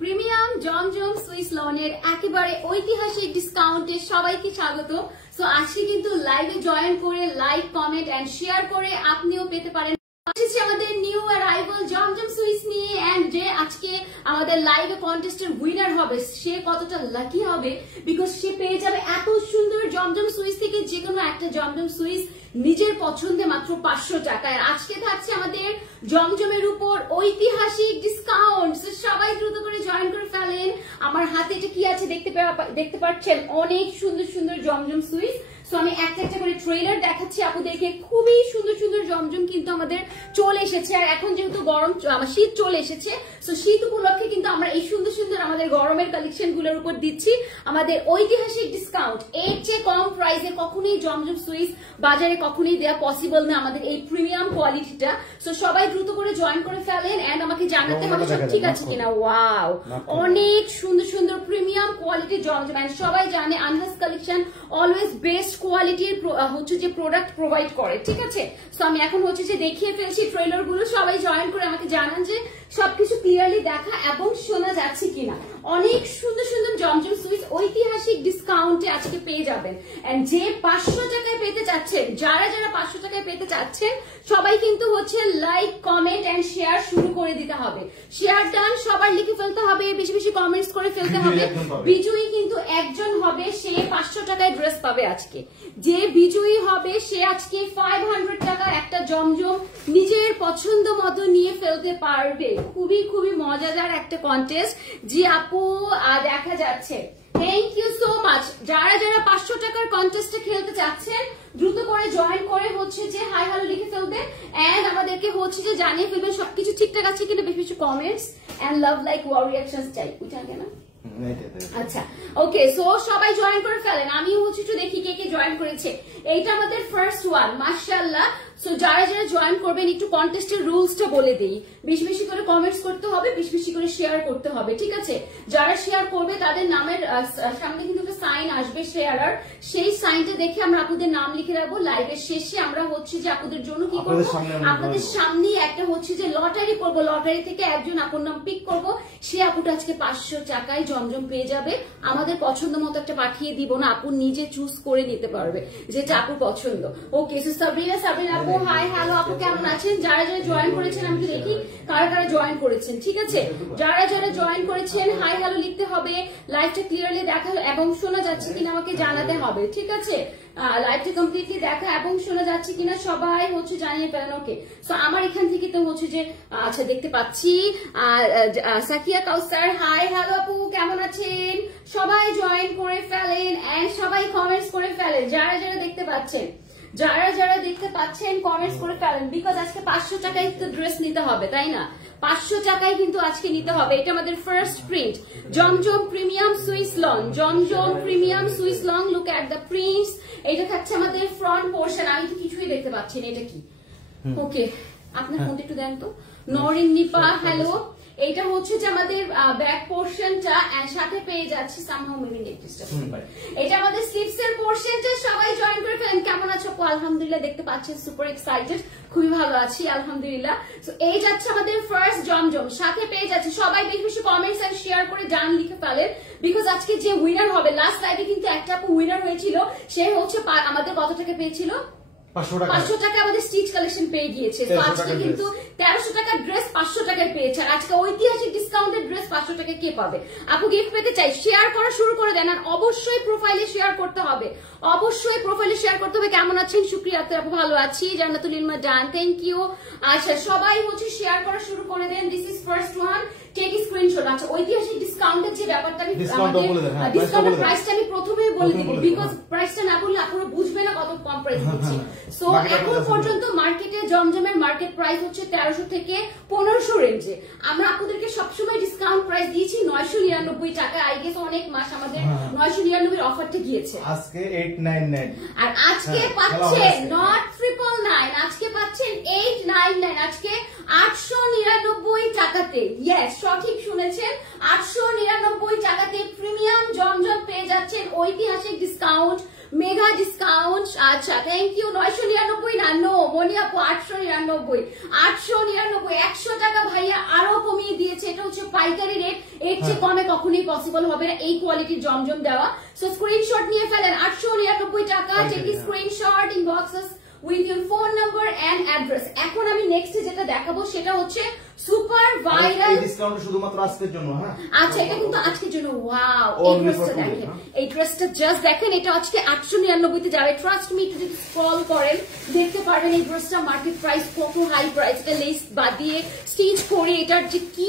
Premium জমজম Swiss লনের একেবারে ঐতিহাসিক ডিসকাউন্টে সবাইকে স্বাগত। সো আজকে কিন্তু লাইভে জয়েন করে লাইক কমেন্ট এন্ড শেয়ার করে আপনিও পেতে পারেন আমাদের নিউ অ্যারাইভাল জমজম সুইস নিয়ে। এন্ড যে আজকে আমাদের লাইভে কন্টেস্টের উইনার হবে সে কতটা লাকি হবে, বিকজ সে পেয়ে যাবে এত সুন্দর জমজম সুইস থেকে যে কোনো একটা জমজম সুইস নিজের পছন্দে মাত্র 500 টাকায়। আজকে থাকছে আমাদের জমজমের উপর ঐতিহাসিক ডিসকাউন্ট। সবাই দ্রুত করে জয়েন করে ফেলেন। আমার হাতে এটা কি আছে দেখতে পাচ্ছেন, অনেক সুন্দর সুন্দর জমজম সুইস। সো আমি একটা একটা করে ট্রেলার দেখাচ্ছি আপনাদেরকে। খুবই সুন্দর সুন্দর জমজম কিন্তু আমাদের চলে এসেছে। আর এখন যেহেতু গরম শীত চলে এসেছে, সো শীত উপলক্ষে কিন্তু আমরা এই সুন্দর সুন্দর আমাদের গরমের কালেকশন গুলোর উপর দিচ্ছি আমাদের ঐতিহাসিক ডিসকাউন্ট। এর চেয়ে কম প্রাইসে কখনোই জমজম সুইস বাজারে কখনোই দেওয়া পসিবল না, আমাদের এই প্রিমিয়াম কোয়ালিটিটা। সো সবাই দ্রুত করে জয়েন করে ফেলেন এন্ড আমাকে জানাতে হবে সব ঠিক আছে কিনা। ওয়াও, অনেক সুন্দর সুন্দর প্রিমিয়াম কোয়ালিটির জমজম। সবাই জানে আনহাস কালেকশন অলওয়েজ বেস্ট কোয়ালিটির হচ্ছে যে প্রোডাক্ট প্রোভাইড করে, ঠিক আছে। সো আমি এখন হচ্ছে যে দেখিয়ে ফেলছি ট্রেলার গুলো। সবাই জয়েন করে আমাকে জানান যে সবকিছু ক্লিয়ারলি দেখা এবং শোনা যাচ্ছে কিনা। অনেক সুন্দর সুন্দর জমজম সুইস ঐতিহাসিক ডিসকাউন্টে আজকে পেয়ে যাবেন। এন্ড যে 500 টাকায় পেতে চাচ্ছেন, যারা যারা 500 টাকায় পেতে চাচ্ছেন, সবাই কিন্তু হচ্ছে লাইক কমেন্ট এন্ড শেয়ার শুরু করে দিতে হবে। শেয়ার ডান, সবার লিখে ফেলতে হবে, বেশি বেশি কমেন্টস করে ফেলতে হবে। বিজয়ী কিন্তু একজন হবে, সে 500 টাকায় ড্রেস পাবে আজকে। যে বিজয়ী হবে সে আজকে 500 টাকা একটা জমজম নিজের পছন্দ মতো নিয়ে ফেলতে পারবে। খুবই খুবই মজাদার একটা কন্টেস্ট যে আপু দেখা যাচ্ছে। Thank you so much. যারা যারা 500 টাকার কন্টেস্টে খেলতে চাচ্ছেন দ্রুত করে জয়েন করে হচ্ছে যে হাই হ্যালো লিখে ফেলবেন এন্ড আমাদেরকে হচ্ছে যে জানিয়ে ফেলবেন সবকিছু ঠিকঠাক আছে কিনা। বেশি বেশি comments and love like wow reactions চাই, ওইটা আগে না। আচ্ছা ওকে, সো সবাই জয়েন করে ফেলেন। আমি হচ্ছে একটু দেখি কে কে জয়েন করেছে। এইটা আমাদের ফার্স্ট ওয়ান, মাশাআল্লাহ। সো যারা যারা জয়েন করবেন একটু কন্টেস্টের রুলসটা বলে দিই। বেশি বেশি করে কমেন্টস করতে হবে, বেশি বেশি করে শেয়ার করতে হবে, ঠিক আছে। যারা শেয়ার করবে তাদের নামের সামনে কিন্তু একটা সাইন আসবে শেয়ারার, সেই সাইনটা দেখে আমরা আপনাদের নাম লিখে রাখবো। লাইভের শেষে আমরা হচ্ছে যে আপনাদের জন্য কি করবো, আপনাদের সামনে একটা হচ্ছে যে লটারি করবো। লটারি থেকে একজন আপুর নাম পিক করবো, সে আপুটা আজকে 500 টাকায় জমজম পেয়ে যাবে। আমাদের পছন্দ মতো একটা পাঠিয়ে দিব না, আপু নিজে চুজ করে নিতে পারবে যেটা আপুর পছন্দ। ওকে, সো সাবরিনা আপু হাই হ্যালো আপু, কেমন আছেন? যারা যারা জয়েন করেছেন আমি দেখি কারা কারা জয়েন করেছেন, ঠিক আছে। যারা যারা জয়েন করেছেন হাই হ্যালো লিখতে হবে। লাইভটা ক্লিয়ারলি দেখা এবং শোনা যাচ্ছে কিনা আমাকে জানাতে হবে, ঠিক আছে। লাইভটা কমপ্লিটলি দেখা এবং শোনা যাচ্ছে কিনা সবাই হচ্ছে জানিয়ে ফেলেন। ওকে, সো আমার এখান থেকে তো হচ্ছে যে আচ্ছা দেখতে পাচ্ছি সাকিয়া কাউসার হাই হ্যালো আপু, কেমন আছেন? সবাই জয়েন করে ফেলেন এন্ড সবাই কমেন্টস করে ফেলেন। যারা যারা দেখতে পাচ্ছেন, যারা যারা দেখতে পাচ্ছেন কমেন্টস করে ফেলেন, বিকজ আজকে 500 টাকায় তো ড্রেস নিতে হবে, তাই না? 500 টাকায় কিন্তু আজকে নিতে হবে। এটা আমাদের first print Zamzam premium Swiss long, Zamzam premium Swiss long. Look at the prints. এটা থাকছে আমাদের ফ্রন্ট পোর্শন। আমি তো কিছুই দেখতে পাচ্ছি না, এটা কি? ওকে, আপনার ফোনটা একটু দেন তো। নরিন নিপা হ্যালো। এটা হচ্ছে যে আমাদের ব্যাক পোর্শনটা এন্ড সাথে পেয়ে যাচ্ছে সামহাউ মেবি নেকলেসটা। এটা আমাদের স্লিভস এর পোর্শনটা। সবাই জয়েন করে ফেলেন। কেমন আছো আপু? আলহামদুলিল্লাহ, দেখতে পাচ্ছেন সুপার এক্সাইটেড, খুবই ভালো আছি আলহামদুলিল্লাহ। সো এই যাচ্ছে আমাদের ফার্স্ট জমজম, সাথে পেয়ে যাচ্ছে। সবাই বেশি বেশি কমেন্টস এন্ড শেয়ার করে ডান লিখে ফেলেন, বিকজ আজকে যে উইনার হবে, লাস্ট লাইভে কিন্তু একটা আপু উইনার হয়েছিল, সে হচ্ছে আমাদের কত টাকা পেয়েছিল? 500 টাকা আমাদের স্টিচ কালেকশন পেয়ে গিয়েছে। তো আজকে কিন্তু 1300 টাকার ড্রেস 500 টাকায় পেয়েছে। আর আজকে ঐতিহাসিক ডিসকাউন্টের ড্রেস 500 টাকায় কে পাবে? আপু গিফট পেতে চাই, শেয়ার করা শুরু করে দেন। আর অবশ্যই প্রোফাইলে শেয়ার করতে হবে, অবশ্যই প্রোফাইলে শেয়ার করতে হবে। কেমন আছেন? শুক্রিয়া আপু, ভালো আছি। Jannatul Ilma done, thank you. আচ্ছা সবাই হচ্ছে শেয়ার করা শুরু করে দেন। This is first one, take screenshot. আচ্ছা ঐতিহাসিক ডিসকাউন্টের যে ব্যাপারটা আমি ডিসকাউন্টের প্রাইসটা আমি প্রথমেই বলে দিব, বিকজ প্রাইসটা না বললে আপনারা বুঝবে না কত কম প্রাইস দিচ্ছি। সো এখন পর্যন্ত মার্কেটে জমজমের মার্কেট প্রাইস হচ্ছে 1300 থেকে 1500 রেঞ্জে। আমরা আপনাদেরকে সবসময় ডিসকাউন্ট প্রাইস দিয়েছি 999 টাকা। আই গেস অনেক মাস আমাদের 999 এর অফারটা গিয়েছে। আজকে 899 আর আজকে পাচ্ছেন নট 999, আজকে পাচ্ছেন 899। আজকে 899 টাকাতে, ইয়েস সঠিক শুনেছেন, 899 টাকাতে প্রিমিয়াম জমজম পেয়ে যাচ্ছেন। ঐতিহাসিক ডিসকাউন্ট, মেগা ডিসকাউন্ট। আচ্ছা থ্যাংক ইউ। 999 না, নো মনি আপু 899, 899, 100 টাকা ভাইয়া আরো কমিয়ে দিয়েছে। এটা হচ্ছে পাইকারি রেট, এর চেয়ে কমে কখনোই পসিবল হবে না এই কোয়ালিটির জমজম দেওয়া। সো স্ক্রিনশট নিয়ে ফেলেন 899 টাকা। Take screenshot, inbox us with your phone number and address। এখন আমি নেক্সট যেটা দেখাবো সেটা হচ্ছে সুপার ভাইরাল। এই ডিসকাউন্ট শুধুমাত্র আজকের জন্য। হ্যাঁ আচ্ছা, এটা কিন্তু আজকের জন্য। ওয়াও, এই ড্রেসটা দেখেন, এই ড্রেসটা জাস্ট দেখেন, এটা আজকে 899 তে যাবে। ট্রাস্ট মি, যদি স্ক্রল করেন দেখতে পারবেন এই ড্রেসটা মার্কেট প্রাইস কত হাই প্রাইস। এটা লেস বাদিয়ে স্টিচ করে এটার যে কি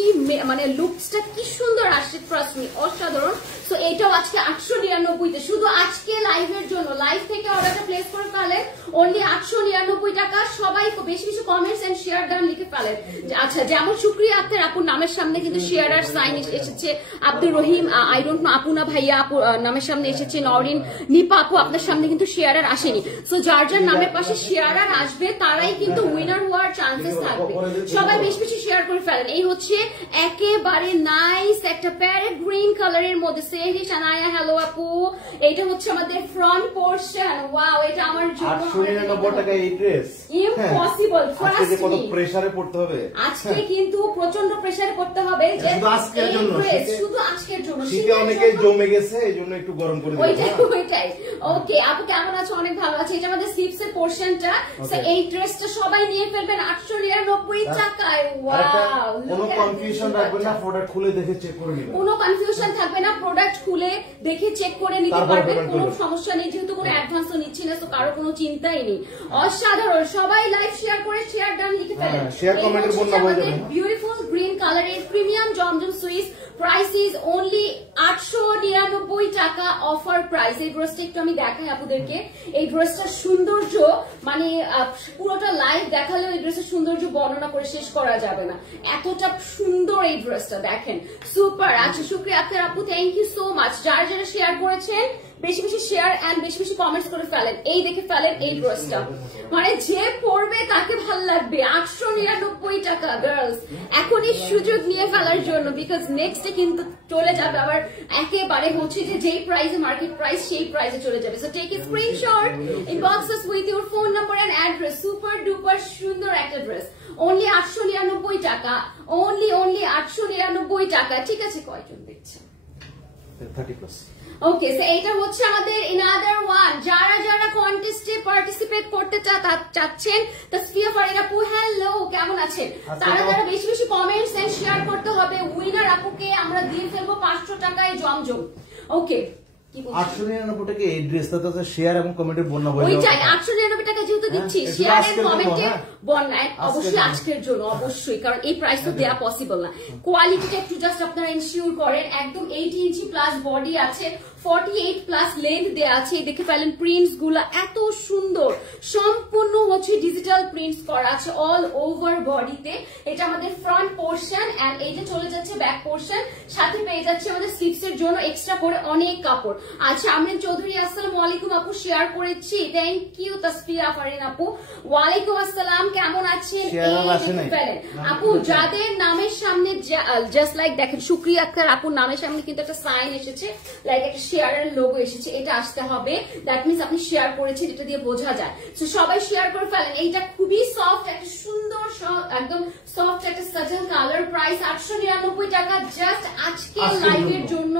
মানে লুকসটা কি সুন্দর আসছে, ট্রাস্ট মি, অসাধারণ। সো এটাও আজকে 899 তে, শুধু আজকে লাইভের জন্য। লাইভ থেকে অর্ডারটা প্লেস করে ফেলেন অনলি 899 টাকা। সবাই বেশি বেশি কমেন্টস এন্ড শেয়ার দান লিখে ফেলেন। আচ্ছা, যেমন শুক্রিয়া আক্তার আপুর নামের সামনে কিন্তু শেয়ার আর সাইন এসেছে। Abdur Rahim, I don't know আপু না ভাইয়া, আপু নামের সামনে এসেছে। নওরিন, নিপা আপু, আপনার সামনে কিন্তু শেয়ার আর আসেনি। সো যার যার নামের পাশে শেয়ার আর আসবে তারাই কিন্তু উইনার হওয়ার চান্সেস থাকবে। সবাই বেশি বেশি শেয়ার করে ফেলেন। এই হচ্ছে একেবারে নাইস একটা প্যারেট গ্রিন কালারের মধ্যে। সেহি শানায়া, হ্যালো আপু। এটা হচ্ছে আমাদের ফ্রন্ট পোরশন। ওয়াও, এটা আমার জন্য 899 টাকা এই ড্রেস ইম্পসিবল। আজকে কত প্রেসারে পড়তে হবে, আজকে কিন্তু প্রচন্ড প্রেসারে পড়তে হবে যে শুধু আজকের জন্য, শুধু আজকের জন্য। শীতে অনেকে জমে গেছে, এইজন্য একটু গরম করে দিলাম। ওইটাই। ওকে আপু, কেমন আছো? অনেক ভালো আছে। এটা আমাদের স্লিপস এর পোরশনটা। সো এই ড্রেসটা সবাই নিয়ে ফেলবেন 899 টাকায়। ওয়াও, কোনো কনফিউশন রাখবেন না, প্রোডাক্ট খুলে দেখে চেক করে নেবেন। কোনো কনফিউশন থাকবে না, প্রোডাক্ট খুলে দেখে চেক করে নিতে পারবেন, কোনো সমস্যা নেই। যেহেতু কোনো অ্যাডভান্সও নিচ্ছি না, তো কারো কোনো চিন্তাই নেই। অসাধারণ। সবাই লাইভ শেয়ার করে শেয়ার ডান লিখে ফেলেন। শেয়ার কমেন্টের বন্যা হয়ে যাবে। বিউটিফুল গ্রিন কালারের premium Zamzam Swiss, price is only 899 টাকা, অফার প্রাইস। এই ড্রেসটা একটু আমি দেখাই আপনাদেরকে। এই ড্রেসটার সৌন্দর্য মানে পুরোটা লাইভ দেখালেও এই ড্রেসের সৌন্দর্য বর্ণনা করে শেষ করা যাবে না, এতটা সুন্দর এই ড্রেসটা। দেখেন, সুপার। আচ্ছা, শুক্রিয়া আক্তার আপু, থ্যাংক ইউ সো মাচ। যারা যারা শেয়ার করেছেন বেশি বেশি শেয়ার এন্ড বেশি বেশি কমেন্টস করে ফেলেন। এই দেখে ফেলেন এই ড্রেসটা, মানে যে পরবে তাকে ভালো লাগবে। 899 টাকা গার্লস, এখনই সুযোগ নিয়ে ফেলার জন্য, বিকজ নেক্সটে কিন্তু চলে যাবে আবার একেবারে হচ্ছে যে যেই প্রাইসে মার্কেট প্রাইস সেই প্রাইসে চলে যাবে। So take a screenshot, inbox us with your phone number and address. Super duper সুন্দর একটা ড্রেস, অনলি 899 টাকা, অনলি 899 টাকা। ঠিক আছে, কয়জন দেখছে? 30+। ওকে, সো এইটা হচ্ছে আমাদের ইনাদার ওয়ান। যারা যারা কন্টেস্টে পার্টিসিপেট করতে চাচ্ছেন, তাসফিয়া ফারিন আপু, হ্যালো, কেমন আছেন? তারা যারা বেশি বেশি কমেন্টস এন্ড শেয়ার করতে হবে। উইনার আপুকে আমরা দিয়ে ফেলবো 500 টাকায় জমজম। ওকে, 899 টাকা এই ড্রেসটা তো শেয়ার এবং কমেন্টের বন্যা হয়ে যাবে। ওইটাই 899 টাকা যেহেতু দিচ্ছি, শেয়ার এন্ড কমেন্টে বন্যায় অবশ্যই আজকের জন্য, অবশ্যই, কারণ এই প্রাইস তো দেওয়া পসিবল না। কোয়ালিটিটা একটু জাস্ট আপনারা এনশিওর করেন। একদম 80 ইঞ্চি প্লাস বডি আছে, 48 প্লাস লেন্থ দেওয়া আছে। দেখে ফেলেন প্রিন্টস গুলা এত সুন্দর, সম্পূর্ণ হচ্ছে ডিজিটাল প্রিন্টস করা আছে অল ওভার বডিতে। এটা আমাদের ফ্রন্ট পোর্শন এন্ড এইটা চলে যাচ্ছে ব্যাক পোর্শন। সাথে পেয়ে যাচ্ছে আমাদের স্লিপস এর জন্য এক্সট্রা করে অনেক কাপড়। আচ্ছা, আমরিন চৌধুরী, আসসালামু আলাইকুম আপু, শেয়ার করেছি, থ্যাংক ইউ। তাসফিয়া ফারিন আপু, ওয়ালাইকুম আসসালাম, কেমন আছেন? আপু, যাদের নামের সামনে জাস্ট লাইক দেখেন, শুক্রিয়া আক্তার আপুর নামের সামনে কিন্তু একটা সাইন এসেছে, লাইক একটা শেয়ারের লোগো এসেছে, এটা আসতে হবে। দ্যাট মিনস আপনি শেয়ার করেছেন, এটা দিয়ে বোঝা যায়। তো সবাই শেয়ার করে ফেলেন। এইটা খুবই সফট, একটা সুন্দর একদম সফট একটা সাজেল কালার। প্রাইস 899 টাকা, জাস্ট আজকে লাইভের জন্য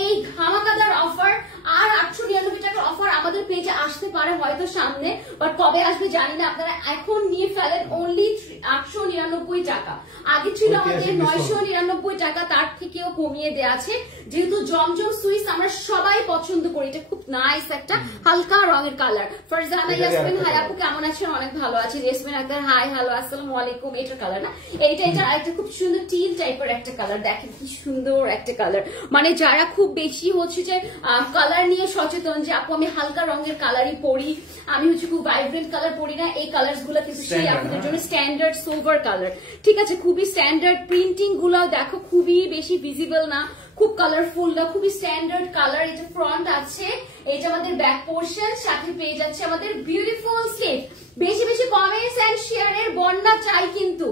এই ধামাকাদার অফার। আর 899 টাকার অফার আমাদের পেজে আসতে পারে হয়তো সামনে, বাট কবে আসবে জানি না। আপনারা এখন নিয়ে ফেলেন অনলি 899 টাকা। আগে ছিল আমাদের 999 টাকা, তার থেকেও কমিয়ে দেওয়া আছে। যেহেতু জমজম সুইস আমরা সবাই পছন্দ করি, এটা খুব নাইস একটা হালকা রঙের কালার। ফারজানা ইয়াসমিন, হাই আপু, কেমন আছেন? অনেক ভালো আছি। ইয়াসমিন আক্তার, হাই, হ্যালো, আসসালামু আলাইকুম। এটার কালার না, এটা একটা খুব সুন্দর টিল টাইপের একটা কালার। দেখেন কি সুন্দর একটা কালার। মানে যারা খুব বেশি হচ্ছে যে কালার নিয়ে সচেতন, যে আপু আমি হালকা রঙের কালারই পরি, আমি হচ্ছে খুব ভাইব্রেন্ট কালার পরি না, এই কালার গুলো কিন্তু সেই আপনাদের জন্য স্ট্যান্ডার্ড সোভার কালার। ঠিক আছে, খুবই স্ট্যান্ডার্ড। প্রিন্টিং গুলো দেখো খুবই বেশি ভিজিবল না, খুব কালারফুল না, খুবই স্ট্যান্ডার্ড কালার। এটা ফ্রন্ট আছে, এটা আমাদের ব্যাক পোর্শন, সাথে পেয়ে যাচ্ছে আমাদের বিউটিফুল স্লিভ। বেশি বেশি কমেন্টস এন্ড শেয়ারের বন্যা চাই কিন্তু,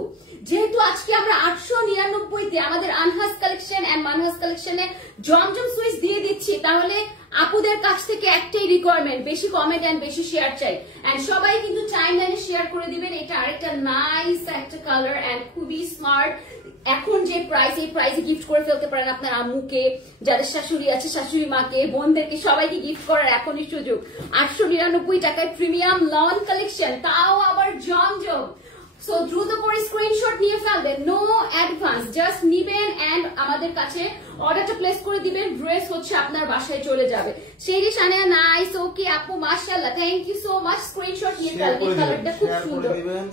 যেহেতু আজকে আমরা 899 তে আমাদের আনহাস কালেকশন এন্ড মানহাস কালেকশনে জমজম সুইচ দিয়ে দিচ্ছি, তাহলে আপুদের কাছ থেকে একটাই রিকোয়ারমেন্ট, বেশি কমেন্ট এন্ড বেশি শেয়ার চাই। এন্ড সবাই কিন্তু টাইম লাইনে শেয়ার করে দিবেন। এটা আরেকটা নাইস একটা কালার এন্ড খুবই স্মার্ট, এখন যে প্রাইস, এই প্রাইসে গিফট করে ফেলতে পারেন আপনার আম্মুকে, যাদের শাশুড়ি আছে শাশুড়ি মাকে, বোনদেরকে, সবাইকে গিফট করার এখনই সুযোগ। 899 টাকায় প্রিমিয়াম লন কালেকশন, তাও আবার জমজম। সো দ্রুত করে স্ক্রিনশট নিয়ে ফেলবেন, নো অ্যাডভান্স, জাস্ট নিবেন এন্ড আমাদের কাছে অর্ডারটা প্লেস করে দিবেন, ড্রেস হচ্ছে আপনার বাসায় চলে যাবে। শেরি সানিয়া নাইস, ওকে আপু মাশাআল্লাহ, thank you so much. Screenshot নিয়ে ফেলবেন, কালারটা খুব সুন্দর।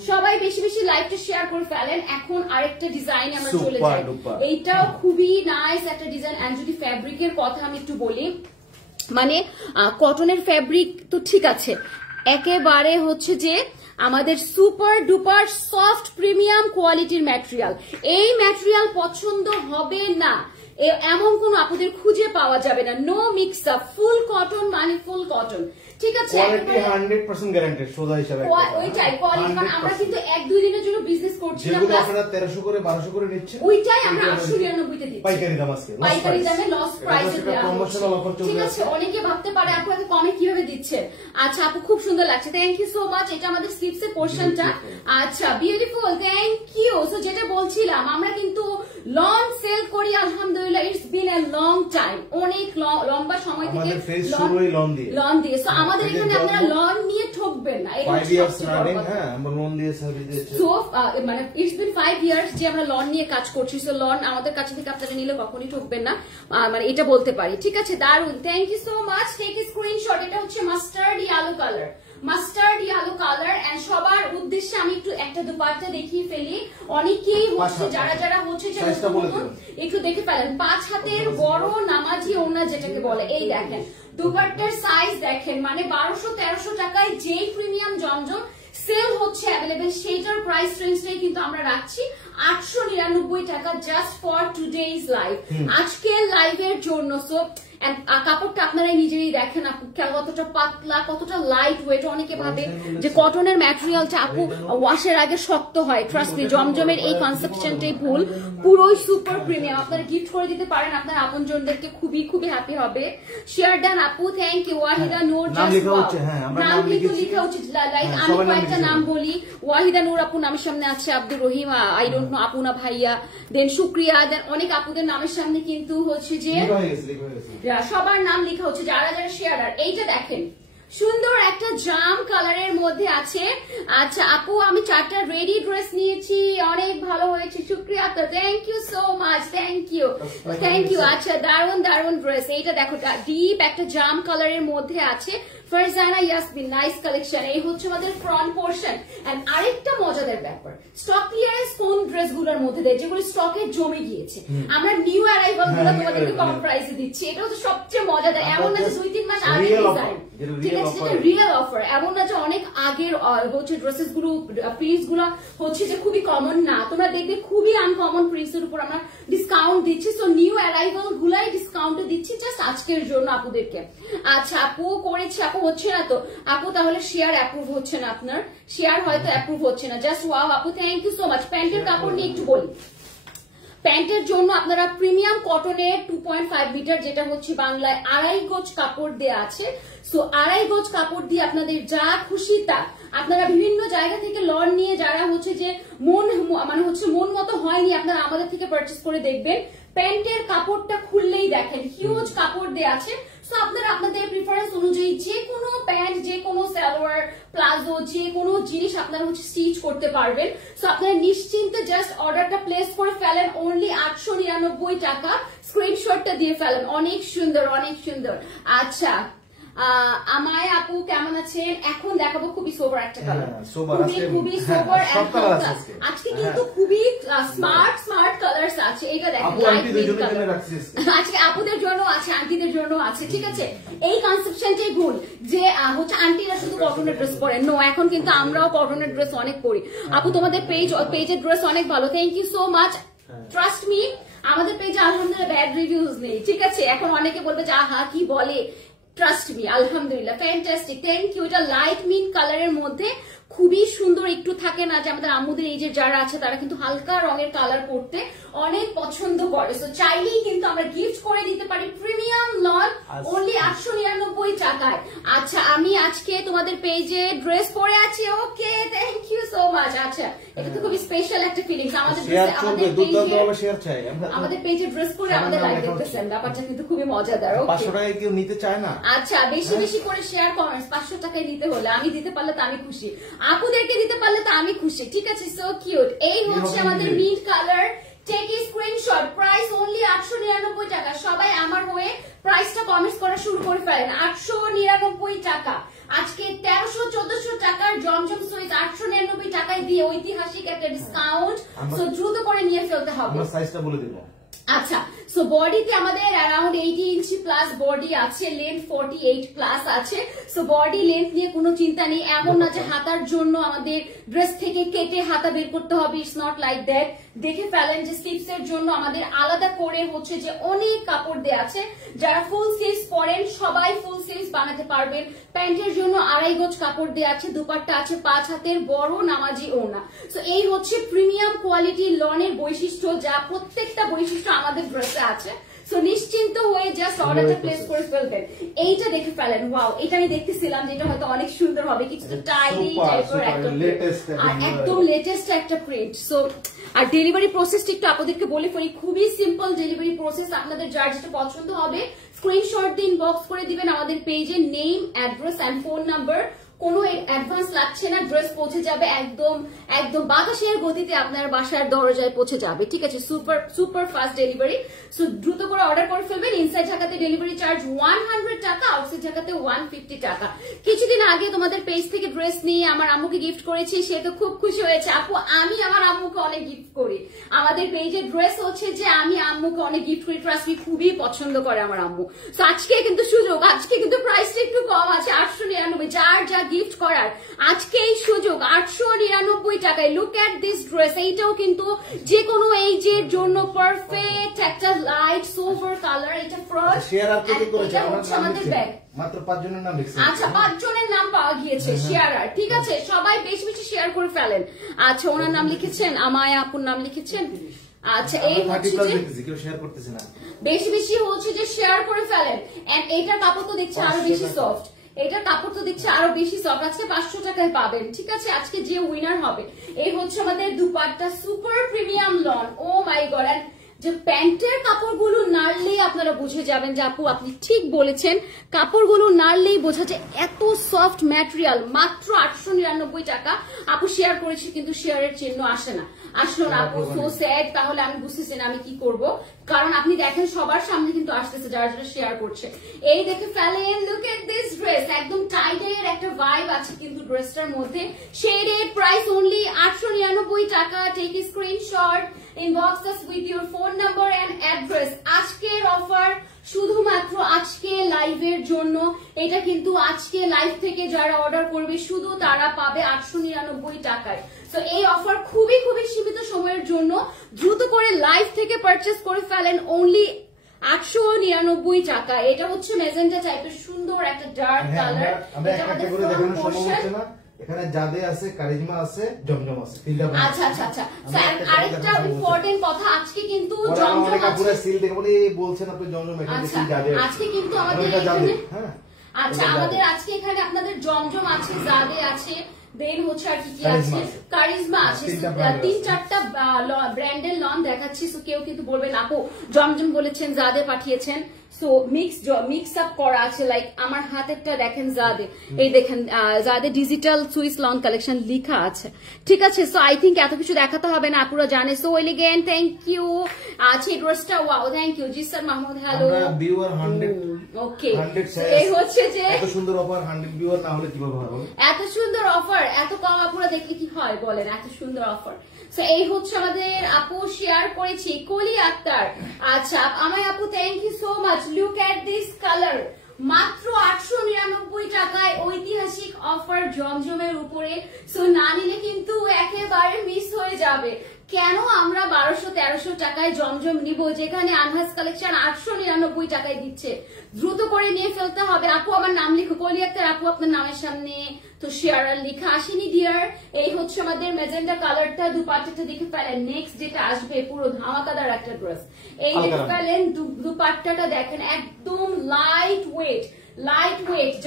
সবাই বেশি বেশি লাইভটা শেয়ার করে ফেলেন। এখন আরেকটা ডিজাইন আমরা চলে যাই, এইটাও খুবই নাইস একটা ডিজাইন। এন্ড যদি ফ্যাব্রিকের কথা আমি একটু বলি, মানে কটনের ফ্যাব্রিক তো ঠিক আছে, একেবারে হচ্ছে যে আমাদের সুপার ডুপার সফট প্রিমিয়াম কোয়ালিটির ম্যাটেরিয়াল। এই ম্যাটেরিয়াল পছন্দ হবে না এমন কোন আপুদের খুঁজে পাওয়া যাবে না। No mix up, full cotton মানে ফুল কটন, ঠিক আছে? কোয়ালিটি 100% গ্যারান্টেড সোজা হিসাবে। ওইটাই কোয়ালিটি, মানে আমরা কিন্তু 1-2 দিনের জন্য বিজনেস করছি না, যেগুলো আপনারা 1300 করে 1200 করে নিচ্ছেন, ওইটাই আমরা 899 তে দিচ্ছি পাইকারি দাম আজকে, পাইকারি দামে লস প্রাইসে দেয়া হচ্ছে, ঠিক আছে? অনেকে ভাবতে পারে আপু এত কমে কিভাবে দিচ্ছেন। আচ্ছা আপু খুব সুন্দর লাগছে, থ্যাংক ইউ সো মাচ। এটা আমাদের স্লিপস এর পোরশনটা, আচ্ছা বিউটিফুল, থ্যাংক ইউ। সো যেটা বলছিলাম, আমরা কিন্তু লং সেল করি আলহামদুলিল্লাহ, it's been a long time, অনেক লম্বা সময় থেকে লং দিয়ে। সো আমাদের এখানে আপনারা লং নিয়ে ঠকবেন না, এটা 5 ইয়ার্স রানিং। হ্যাঁ, আমরা লং দিয়ে সার্ভিস দিচ্ছি। সো মানে ইটস বিন 5 ইয়ার্স যে আমরা লং নিয়ে কাজ করছি। সো লং আমাদের কাছে থেকে আপনারা নিলে কখনোই ঠকবেন না, মানে এটা বলতে পারি, ঠিক আছে? দারুন, thank you so much. Take screenshot. এটা হচ্ছে mustard yellow colour, mustard yellow colour. And সবার উদ্দেশ্যে আমি একটু একটা দুপাট্টা দেখিয়ে ফেলি। অনেকেই হচ্ছে যারা যারা হচ্ছে যে একটু দেখে ফেলেন, 5 হাতের বড় নামাজি ওড়না যেটাকে বলে, এই দেখেন দুপাট্টার সাইজ দেখেন, মানে 1200-1300 টাকায় যেই প্রিমিয়াম জমজম সেল হচ্ছে অ্যাভেলেবেল, সেইটার প্রাইস রেঞ্জটাই কিন্তু আমরা রাখছি 899 টাকা, জাস্ট ফর টুডেজ লাইভ, আজকের লাইভের জন্য। সো কাপড়টা আপনারাই নিজেই দেখেন আপু কতটা পাতলা, কতটা লাইট ওয়েট। অনেকে ভাবে যে কটনের ম্যাটেরিয়ালটা আপু ওয়াশের আগে শক্ত হয়, ট্রাস্ট মি, জমজমের এই কনসেপশনটাই ভুল, পুরোই সুপার প্রিমিয়াম। আপনারা গিফট করে দিতে পারেন আপনার আপনজনদেরকে, খুবই খুবই হ্যাপি হবে। শেয়ার ডান আপু, থ্যাংক ইউ। ওয়াহিদা নূর, নাম কিন্তু লেখা উচিত, লাইক আমি কয়েকটা নাম বলি। ওয়াহিদা নূর আপু নামের সামনে আছে Abdur Rahim, I don't know আপু না ভাইয়া, দেন শুক্রিয়া, দেন অনেক আপুদের নামের সামনে কিন্তু হচ্ছে যে সবার নাম লেখা হচ্ছে, যারা যারা শেয়ারার। এইটা দেখেন সুন্দর একটা জাম কালারের মধ্যে আছে। আচ্ছা আপু আমি 4টা রেডি ড্রেস নিয়েছি, অনেক ভালো হয়েছে, শুক্রিয়া, তো thank you so much, thank you, thank you. আচ্ছা দারুন দারুন ড্রেস, এইটা দেখো ডিপ একটা জাম কালারের মধ্যে আছে, ফারজানা ইয়াসমিন, নাইস কালেকশন। এই হচ্ছে আমাদের ফ্রন্ট পোর্শন। এন্ড আরেকটা মজাদার ব্যাপার, স্টক ক্লিয়ারেন্স কোন ড্রেসগুলোর মধ্যে দেয়, যেগুলো স্টকে জমে গিয়েছে, আমরা নিউ অ্যারাইভাল গুলো তোমাদেরকে কম প্রাইসে দিচ্ছি। এটা হচ্ছে সবচেয়ে মজাদার, এমন না যে 2-3 মাস আগে ডিজাইন, ঠিক আছে? যেটা রিয়েল অফার, এমন না যে অনেক আগের হচ্ছে ড্রেসেস গুলো, প্রিন্টস গুলো হচ্ছে যে খুবই কমন না, তোমরা দেখবে খুবই আনকমন প্রিন্টস এর উপর আমরা ডিসকাউন্ট দিচ্ছি। সো নিউ অ্যারাইভাল গুলাই ডিসকাউন্টে দিচ্ছি জাস্ট আজকের জন্য আপুদেরকে। আচ্ছা আপু করেছি, আপু হচ্ছে না তো আপু, তাহলে শেয়ার অ্যাপ্রুভ হচ্ছে না, আপনার শেয়ার হয়তো অ্যাপ্রুভ হচ্ছে না। জাস্ট ওয়াও আপু, থ্যাংক ইউ সো মাচ। প্যান্টের কাপড় নিয়ে একটু বলি, প্যান্টের জন্য আপনারা প্রিমিয়াম কটনের 2.5 মিটার, যেটা হচ্ছে বাংলায় 2.5 গজ কাপড় দেয়া আছে। সো 2.5 গজ কাপড় দিয়ে আপনাদের যা খুশি তা আপনারা বিভিন্ন জায়গা থেকে লন নিয়ে, যারা হচ্ছে যে মানে হচ্ছে মন মতো হয়নি, আপনারা আমাদের থেকে পারচেস করে দেখবেন। প্যান্টের কাপড়টা খুললেই দেখেন হিউজ কাপড় দেয়া আছে। সো আপনারা আপনাদের প্রিফারেন্স অনুযায়ী যে কোনো প্যান্ট, যে কোনো সালোয়ার, প্লাজো, যে কোনো জিনিস আপনারা হচ্ছে স্টিচ করতে পারবেন। সো আপনারা নিশ্চিন্তে জাস্ট অর্ডারটা প্লেস করে ফেলেন, অনলি 899 টাকা, স্ক্রিনশটটা দিয়ে ফেলেন। অনেক সুন্দর, অনেক সুন্দর। আচ্ছা আমায় আপু কেমন আছেন? এখন দেখাবো খুবই সোবার একটা কালার, খুবই সোবার। আজকে কিন্তু খুবই স্মার্ট স্মার্ট কালার্স আছে। এটা দেখেন আজকে আপুদের জন্য আছে, আন্টিদের জন্য আছে, ঠিক আছে? এই কনসেপশনটাই ভুল যে হচ্ছে আন্টিরা শুধু কটনের ড্রেস পরেন, নো, এখন কিন্তু আমরাও কটনের ড্রেস অনেক পরি। আপু তোমাদের পেজের ড্রেস অনেক ভালো, thank you so much. Trust me, আমাদের পেজে আলহামদুলিল্লাহ ব্যাড রিভিউজ নেই, ঠিক আছে? এখন অনেকে বলবে যে আহা কি বলে, ট্রাস্ট মি আলহামদুলিল্লাহ ফ্যান্টাস্টিক, থ্যাংক ইউ। এটা লাইট মিন্ট কালারের মধ্যে খুবই সুন্দর। একটু থাকে না যে আমাদের আম্মুদের এই যে যারা আছে তারা কিন্তু হালকা রঙের কালার পরতে অনেক পছন্দ করে। সো চাইলেই কিন্তু আমরা গিফট করে দিতে পারি প্রিমিয়াম লন, অনলি 899 টাকায়। আচ্ছা আমি আজকে তোমাদের পেজে ড্রেস পরে আছি, ওকে, থ্যাংক ইউ সো মাচ। আচ্ছা এটা তো খুবই স্পেশাল একটা ফিলিংস। আমাদের আমাদের পেজে ড্রেস করে আমাদের লাইভ দেখতেছেন, ব্যাপারটা কিন্তু খুবই মজাদার। 500 টাকায় কেউ নিতে চায় না? আচ্ছা, বেশি বেশি করে শেয়ার কমেন্টস। 500 টাকায় নিতে হলে আমি দিতে পারলে তো আমি খুশি, আপুদেরকে দিতে পারলে তো আমি খুশি। ঠিক আছে, সো কিউট। এই হচ্ছে আমাদের mid colour. Take a screenshot. Price only 899 টাকা। সবাই আমার হয়ে প্রাইসটা কমেন্টস করা শুরু করে ফেলেন। 899 টাকা। আজকে 1300-1400 টাকার জমজম সুইচ 899 টাকায় দিয়ে ঐতিহাসিক একটা ডিসকাউন্ট। সো দ্রুত করে নিয়ে ফেলতে হবে। আমরা সাইজটা বলে দেব। আচ্ছা, সো বডিতে আমাদের অ্যারাউন্ড 80 ইঞ্চি প্লাস বডি আছে, লেন্থ 48 প্লাস আছে। সো বডি লেন্থ নিয়ে কোনো চিন্তা নেই। এমন না যে হাতার জন্য আমাদের ড্রেস থেকে কেটে হাতা বের করতে হবে, ইটস নট লাইক দ্যাট। দেখে ফেলেন যে স্লিভস এর জন্য আমাদের আলাদা করে হচ্ছে যে অনেক কাপড় দেয়া আছে। যারা ফুল স্লিভস পরেন সবাই ফুল স্লিভস বানাতে পারবেন। প্যান্টের জন্য 2.5 গজ কাপড় দেয়া আছে। দুপাট্টা আছে 5 হাতের বড় নামাজি ওড়না। সো এই হচ্ছে প্রিমিয়াম কোয়ালিটি লনের বৈশিষ্ট্য, যা প্রত্যেকটা বৈশিষ্ট্য আমাদের ড্রেসে আছে। সো নিশ্চিন্ত হয়ে জাস্ট অর্ডারটা প্লেস করে ফেলবেন। এইটা দেখে ফেলেন, ওয়াও, এটা আমি দেখতেছিলাম যেটা হয়তো অনেক সুন্দর হবে, কিছুটা টাইডি টাইপের একটা আর একদম লেটেস্ট একটা প্রিন্ট। সো আর ডেলিভারি প্রসেসটা একটু আপনাদেরকে বলে ফেলি, খুবই সিম্পল ডেলিভারি প্রসেস। আপনাদের যার যেটা পছন্দ হবে স্ক্রিনশট দিন, বক্স করে দিবেন আমাদের পেজে, name, address and phone number. কোনো অ্যাডভান্স লাগছে না, ড্রেস পৌঁছে যাবে একদম একদম বাতাসের গতিতে আপনার বাসার দরজায় পৌঁছে যাবে। ঠিক আছে, super super fast delivery. So দ্রুত করে অর্ডার করে ফেলবেন। ইনসাইড ঢাকাতে ডেলিভারি চার্জ 100 টাকা, আউটসাইড ঢাকাতে 150 টাকা। কিছুদিন আগে তোমাদের পেজ থেকে ড্রেস নিয়ে আমার আম্মুকে গিফট করেছি, সে তো খুব খুশি হয়েছে। আপু, আমি আমার আম্মুকে অনেক গিফট করি। আমাদের পেজে ড্রেস হচ্ছে যে আমি আম্মুকে অনেক গিফট করি, ট্রাস্ট মি, খুবই পছন্দ করে আমার আম্মু। সো আজকে কিন্তু সুযোগ, আজকে কিন্তু প্রাইসটা একটু কম আছে, 899। যার যা গিফট করার আজকে এই সুযোগ 899 টাকায়। Look at this dress. এইটাও কিন্তু যে কোনো এইজের জন্য পারফেক্ট একটা লাইট সোভার কালার। এটা ফ্রন্ট, এটা হচ্ছে আমাদের ব্যাগ। মাত্র 5 জনের নাম লিখছি। আচ্ছা, 5 জনের নাম পাওয়া গিয়েছে শেয়ারার। ঠিক আছে, সবাই বেশি বেশি শেয়ার করে ফেলেন। আচ্ছা, ওনার নাম লিখেছেন, আমায়া আপুর নাম লিখেছেন। আচ্ছা, এই হচ্ছে যে কেউ শেয়ার করতেছে না, বেশি বেশি হচ্ছে যে শেয়ার করে ফেলেন। এন্ড এইটার কাপড় তো দেখছি আরো বেশি সফট, এটার কাপড় তো দেখছি আরো বেশি সফট। আজকে 500 টাকায় পাবেন। ঠিক আছে, আজকে যে উইনার হবে, এই হচ্ছে আমাদের dupatta, super premium lawn. Oh my God. And যে প্যান্টের কাপড়গুলো নাড়লেই আপনারা বুঝে যাবেন যে আপু আপনি ঠিক বলেছেন, কাপড়গুলো নাড়লেই বোঝা যায় এত সফট ম্যাটেরিয়াল। মাত্র 899 টাকা। আপু শেয়ার করেছি কিন্তু শেয়ারের চিহ্ন আসে না, আসলো না আপু, সো স্যাড। তাহলে আমি বুঝতেছি না আমি কি করব, কারণ আপনি দেখেন সবার সামনে কিন্তু আসতেছে যারা যারা শেয়ার করছে। এই দেখে ফেলেন, লুক এট দিস ড্রেস। একদম টাইডের একটা ভাইব আছে কিন্তু ড্রেসটার মধ্যে। শেডেড, প্রাইস অনলি 899 টাকা। Take a screenshot, inbox us with your phone number and address. আজকের অফার শুধুমাত্র আজকে লাইভের জন্য। এটা কিন্তু আজকে লাইভ থেকে যারা অর্ডার করবে শুধু তারা পাবে 899 টাকায়। তো এই অফার খুবই খুবই সীমিত সময়ের জন্য। দ্রুত করে লাইভ থেকে পারচেস করে ফেলেন অনলি 899 টাকা। এটা হচ্ছে মেজেন্টা টাইপের সুন্দর একটা ডার্ক কালার। এটা আমাদের ফ্রন্ট পোরশন। এখানে জাদে আছে, কারিজমা আছে, জমজম আছে, তিনটা। আচ্ছা আচ্ছা আচ্ছা, আরেকটা ইম্পর্টেন্ট কথা, আজকে কিন্তু জমজম আছে। পুরো সিল দেখে বলি বলছেন আপনি জমজম, এখানে দেখি জাদে আছে। আজকে কিন্তু আমাদের এখানে, হ্যাঁ আচ্ছা, আমাদের আজকে এখানে আপনাদের জমজম আছে, জাদে আছে, দেন হচ্ছে আর কি আছে, কারিজমা আছে। 3-4টা ব্র্যান্ডের লন দেখাচ্ছি। সো কেউ কিন্তু বলবেন আপু জমজম বলেছেন, জাদে পাঠিয়েছেন। সো মিক্স আপ করা আছে, লাইক আমার হাতেরটা দেখেন জাদে, এই দেখেন জাদে ডিজিটাল সুইস লং কালেকশন লেখা আছে। ঠিক আছে, সো আই থিঙ্ক এত কিছু দেখাতে হবে না, আপুরা জানে। So elegant, thank you. আচ্ছা, এই ড্রেসটা wow, thank you ji sir Mahmud. Hello viewer 100, okay, এই হচ্ছে যে এত সুন্দর অফার 100 ভিউয়ার না হলে কিভাবে হবে? এত সুন্দর অফার এত কম আপুরা দেখলে কি হয় বলেন? এত সুন্দর অফার। সো এই হচ্ছে আমাদের আপু শেয়ার করেছি, কলি আক্তার। আচ্ছা, আমায় আপু thank you so much. Look at this colour. মাত্র 899 টাকায় ঐতিহাসিক অফার জমজমের উপরে। সো না নিলে কিন্তু একেবারে মিস হয়ে যাবে। কেন আমরা 1200-1300 টাকায় জমজম নিব, যেখানে আনহাস কালেকশন 899 টাকায় দিচ্ছে? দ্রুত করে নিয়ে ফেলতে হবে। আপু আমার নাম লিখো, কলি আক্তার আপু আপনার নামের সামনে তো শেয়ার আর লেখা আসেনি ডিয়ার। এই হচ্ছে আমাদের মেজেন্টা কালারটা, দুপাট্টাটা দেখে ফেলেন। নেক্সট যেটা আসবে পুরো ধামাকাদার একটা ড্রেস। এই দেখে ফেলেন, দুপাট্টাটা দেখেন, একদম লাইট ওয়েট।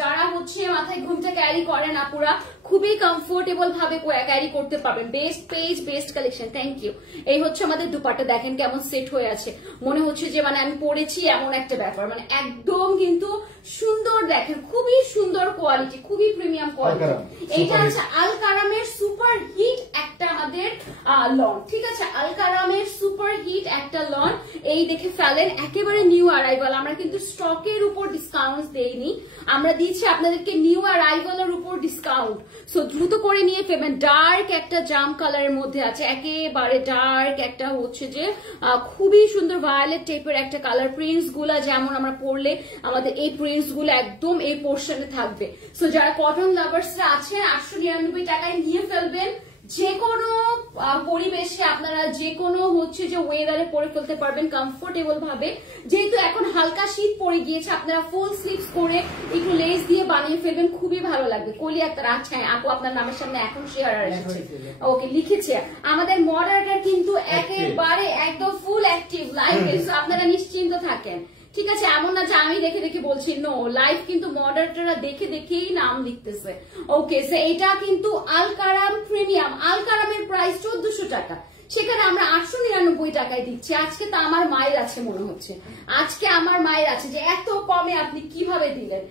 যারা হচ্ছে মাথায় ঘুমটা ক্যারি করেন আপুরা, খুবই কমফোর্টেবল ভাবে ক্যারি করতে পারবেন। Best page, best collection. Thank you. এই হচ্ছে আমাদের দুপাট্টা, দেখেন কেমন সেট হয়ে আছে, মনে হচ্ছে যে মানে আমি পরেছি এমন একটা ব্যাপার, মানে একদম কিন্তু সুন্দর, দেখেন খুবই সুন্দর কোয়ালিটি, খুবই প্রিমিয়াম কোয়ালিটি। এইটা হচ্ছে আল কারামের সুপার হিট একটা আমাদের লন, ঠিক আছে, আল কারামের সুপার হিট একটা লন। এই দেখে ফেলেন, একেবারে নিউ অ্যারাইভাল। আমরা কিন্তু স্টকের উপর ডিসকাউন্ট দেইনি, আমরা দিচ্ছি আপনাদেরকে নিউ অ্যারাইভালের উপর ডিসকাউন্ট। সো দ্রুত করে নিয়ে ফেলবেন। ডার্ক একটা জাম কালারের মধ্যে আছে, একেবারে ডার্ক একটা হচ্ছে যে খুবই সুন্দর ভায়োলেট টাইপের একটা কালার। প্রিন্টস গুলা যেমন আমরা পরলে আমাদের এই প্রিন্টস গুলো একদম এই পোর্শনে থাকবে। সো যারা কটন লাভার্সরা আছেন 899 টাকায় নিয়ে ফেলবেন। যে কোনো পরিবেশে আপনারা যে কোনো হচ্ছে যে ওয়েদারে পরে ফেলতে পারবেন কমফোর্টেবল ভাবে। যেহেতু এখন হালকা শীত পড়ে গিয়েছে, আপনারা ফুল স্লিভস করে একটু লেস দিয়ে বানিয়ে ফেলবেন, খুবই ভালো লাগবে। কলি একটা আচ্ছা আপু আপনার নামের সামনে এখন শেয়ার এসেছে, ওকে লিখেছে। আমাদের মডারেটর কিন্তু একেবারে একদম ফুল অ্যাক্টিভ লাইভে, আপনারা নিশ্চিন্ত থাকেন, ঠিক আছে। এমন না যে আমি দেখে দেখে বলছি, নো, লাইভ কিন্তু মডারেটররা দেখে দেখেই নাম লিখতেছে। ওকে, সো এটা কিন্তু আল কারাম প্রিমিয়াম। আল কারামের প্রাইস 1400 টাকা, সেখানে আমরা 899 টাকায় দিচ্ছি। আজকে তো আমার মায়ের আছে মনে হচ্ছে, আজকে আমার মায়ের আছে যে এত কমে আপনি কিভাবে দিলেন।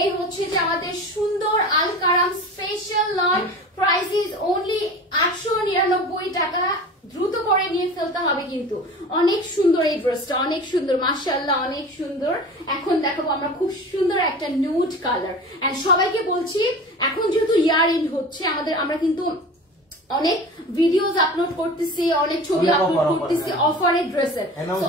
এই হচ্ছে যে আমাদের সুন্দর Al Karam special lawn, price is only 899 টাকা। দ্রুত করে নিয়ে ফেলতে হবে কিন্তু। অনেক সুন্দর এই ড্রেসটা, অনেক সুন্দর, মাশাআল্লাহ অনেক সুন্দর। এখন দেখাবো আমরা খুব সুন্দর একটা নিউড কালার। এন্ড সবাইকে বলছি, এখন যেহেতু ইয়ার এন্ড হচ্ছে আমাদের, আমরা কিন্তু অনেক ভিডিওস আপলোড করতেছি, অনেক ছবি আপলোড করতেছি অফারের ড্রেসের।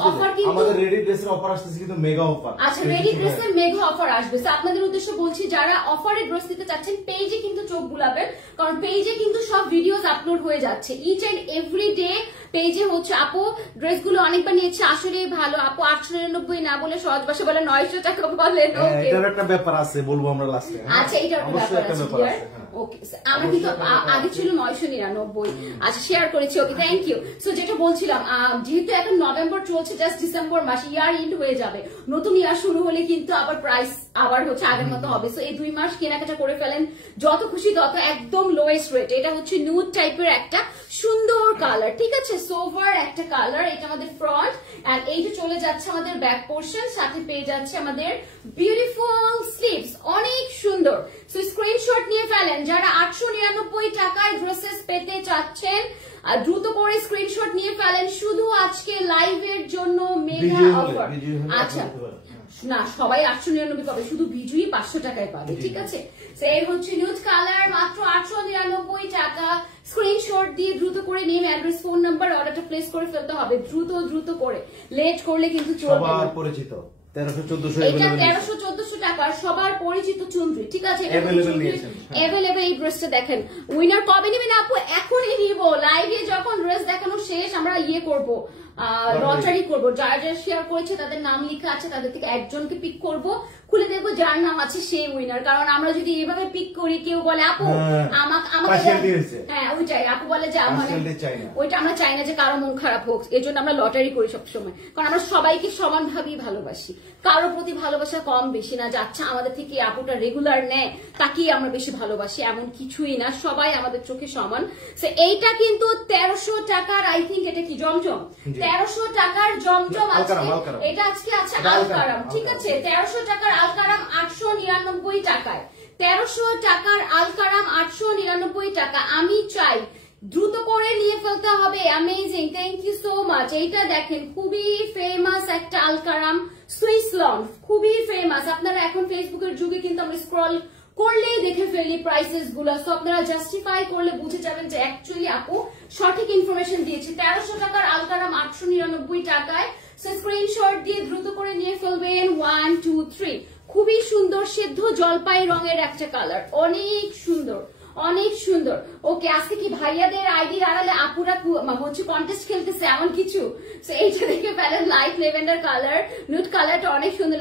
অফার কিন্তু আমাদের রেডি ড্রেসের অফার আসছে কিন্তু মেগা অফার। আচ্ছা, রেডি ড্রেসের মেগা অফার আসবে। আপনাদের উদ্দেশ্য বলছি, যারা অফারের ড্রেস নিতে চাচ্ছেন পেজে কিন্তু চোখ বুলাবেন, কারণ পেজে কিন্তু সব ভিডিওস আপলোড হয়ে যাচ্ছে ইচ এন্ড এভরি ডে। পেজে হচ্ছে আপু ড্রেসগুলো অনেকবার নিয়েছে, আসলে ভালো আপু 899 না বলে সহজ ভাষায় বলে 900 টাকা বলেন। ওকে, এটার একটা ব্যাপার আছে, বলবো আমরা লাস্টে। আচ্ছা, এটার একটা ব্যাপার আছে। ওকে, আমরা কিন্তু আগে ছিল 999। আচ্ছা, শেয়ার করেছি। ওকে, থ্যাংক ইউ। সো যেটা বলছিলাম, যেহেতু এখন নভেম্বর চলছে, জাস্ট ডিসেম্বর মাস, ইয়ার এন্ড হয়ে যাবে, নতুন ইয়ার শুরু হলে কিন্তু আবার প্রাইস আবার হচ্ছে আগের মতো হবে। সো এই 2 মাস কেনাকাটা করে ফেলেন, যত খুশি তত, একদম লোয়েস্ট রেট। এটা হচ্ছে নিউড টাইপের একটা সুন্দর কালার, ঠিক আছে, সোভার একটা কালার। এটা আমাদের ফ্রন্ট, এন্ড এইটা চলে যাচ্ছে আমাদের ব্যাক পোর্শন, সাথে পেয়ে যাচ্ছে আমাদের বিউটিফুল স্লিভস, অনেক সুন্দর। সো স্ক্রিনশট নিয়ে ফেলেন যারা 899 টাকায় ড্রেসেস পেতে চাচ্ছেন, দ্রুত করে স্ক্রিনশট নিয়ে ফেলেন। শুধু আজকে লাইভের জন্য মেগা অফার। আচ্ছা না, সবাই 899 পাবে, শুধু ভিজুই 500 টাকায় পাবে, ঠিক আছে। এই হচ্ছে নিউড কালার, মাত্র 899 টাকা। স্ক্রিনশট দিয়ে দ্রুত করে নেম, অ্যাড্রেস, ফোন নাম্বার, অর্ডারটা প্লেস করে ফেলতে হবে দ্রুত করে, লেট করলে কিন্তু চলবে না। সবার পরিচিত 1300-1400, এটা 1300-1400 টাকা সবার পরিচিত চুনরি, ঠিক আছে, अवेलेबल। এই ড্রেসটা দেখেন, উইনার কবে নেবেন আপু? এখনই নিব, লাইভে যখন ড্রেস দেখানো শেষ আমরা করব, লটারি করব। যারা যারা শেয়ার করেছে তাদের নাম লেখা আছে, তাদের থেকে একজনকে পিক করব, খুলে দেখবো যার নাম আছে সেই উইনার। কারণ আমরা যদি এইভাবে পিক করি, কেউ বলে আপু আমাকে, হ্যাঁ ওইটাই, আপু বলে যে ওইটা আমরা চাই না যে কারো মন খারাপ হোক, এই জন্য আমরা লটারি করি সবসময়। কারণ আমরা সবাইকে সমান ভাবেই ভালোবাসি, কারো প্রতি ভালোবাসা কম বেশি না, যে আচ্ছা আমাদের থেকে আপুটা রেগুলার নেয় তাকেই আমরা বেশি ভালোবাসি, এমন কিছুই না, সবাই আমাদের চোখে সমান। এইটা কিন্তু 1300 টাকার, আই থিঙ্ক এটা কি জমজম, 1300 টাকার জমজম আছে, এটা আজকে আছে আল কারাম, ঠিক আছে। 1300 টাকার আল কারাম 899 টাকায়, 1300 টাকার আল কারাম 899 টাকা। আমি চাই দ্রুত করে নিয়ে ফেলতে হবে। Amazing, thank you so much. এইটা দেখেন, খুবই ফেমাস একটা আল কারাম সুইস লন, খুবই ফেমাস। আপনারা এখন ফেসবুকের যুগে কিন্তু আমরা স্ক্রল করলেই দেখে ফেলি প্রাইসেস গুলা, সো আপনারা জাস্টিফাই করলে বুঝে যাবেন যে অ্যাকচুয়ালি আপু সঠিক ইনফরমেশন দিয়েছে। 1300 টাকার আল কারাম 899 টাকায়। স্ক্রিনশট দিয়ে দ্রুত করে নিয়ে ফেলবেন। 1 2 3, খুবই সুন্দর সেদ্ধ জলপাই রঙের একটা কালার, অনেক সুন্দর, অনেক সুন্দর। ওকে, আজকে কি ভাইয়াদের আইডির আড়ালে আপুরা হচ্ছে কন্টেস্ট খেলতেছে এমন কিছু? এইটা দেখে ফেলেন, লাইট লেভেন্ডার কালার, নুড কালারটা অনেক সুন্দর